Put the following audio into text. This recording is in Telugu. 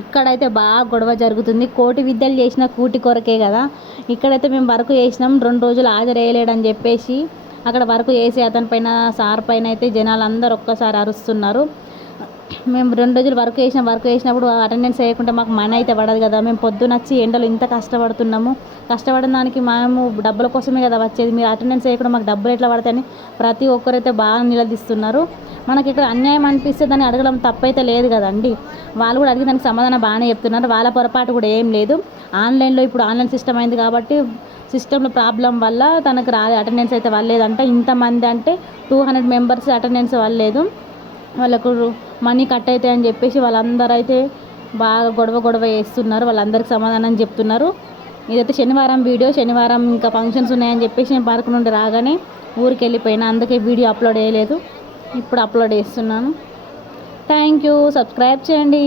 ఇక్కడైతే బాగా గొడవ జరుగుతుంది. కోటి విద్యలు చేసిన కూటి కొరకే కదా. ఇక్కడైతే మేము వర్క్ చేసినాం, 2 రోజులు హాజరేయలేడని చెప్పేసి అక్కడ వర్క్ చేసే అతని పైన, సార్ పైన అయితే జనాలు అందరూ ఒక్కసారి అరుస్తున్నారు. మేము 2 రోజులు వర్క్ చేసినప్పుడు అటెండెన్స్ వేయకుంటే మాకు మనీ అయితే పడదు కదా. మేము పొద్దునొచ్చి ఎండలు ఇంత కష్టపడుతున్నాము, కష్టపడిన దానికి మేము డబ్బుల కోసమే కదా వచ్చేది. మీరు అటెండెన్స్ వేయకుండా మాకు డబ్బులు ఎట్లా పడతాయని ప్రతి ఒక్కరైతే బాగా నిలదీస్తున్నారు. మనకి ఇక్కడ అన్యాయం అనిపిస్తే దాన్ని అడగడం తప్పైతే లేదు కదండి. వాళ్ళు కూడా అడిగి దానికి సమాధానం బాగానే చెప్తున్నారు. వాళ్ళ పొరపాటు కూడా ఏం లేదు. ఆన్లైన్లో ఇప్పుడు ఆన్లైన్ సిస్టమ్ అయింది కాబట్టి సిస్టంలో ప్రాబ్లం వల్ల తనకు అటెండెన్స్ అయితే వాళ్ళేదంట. ఇంతమంది అంటే 200 మెంబర్స్ అటెండెన్స్ వాళ్ళలేదు. వాళ్ళకు మనీ కట్ అవుతాయని చెప్పేసి వాళ్ళందరూ అయితే బాగా గొడవ చేస్తున్నారు. వాళ్ళందరికీ సమాధానం చెప్తున్నారు. ఇదైతే శనివారం వీడియో. శనివారం ఇంకా ఫంక్షన్స్ ఉన్నాయని చెప్పేసి నేను పార్క్ నుండి రాగానే ఊరికి వెళ్ళిపోయినా, అందుకే వీడియో అప్లోడ్ చేయలేదు. ఇప్పుడు అప్లోడ్ చేస్తున్నాను. Thank you. సబ్స్క్రైబ్ చేయండి.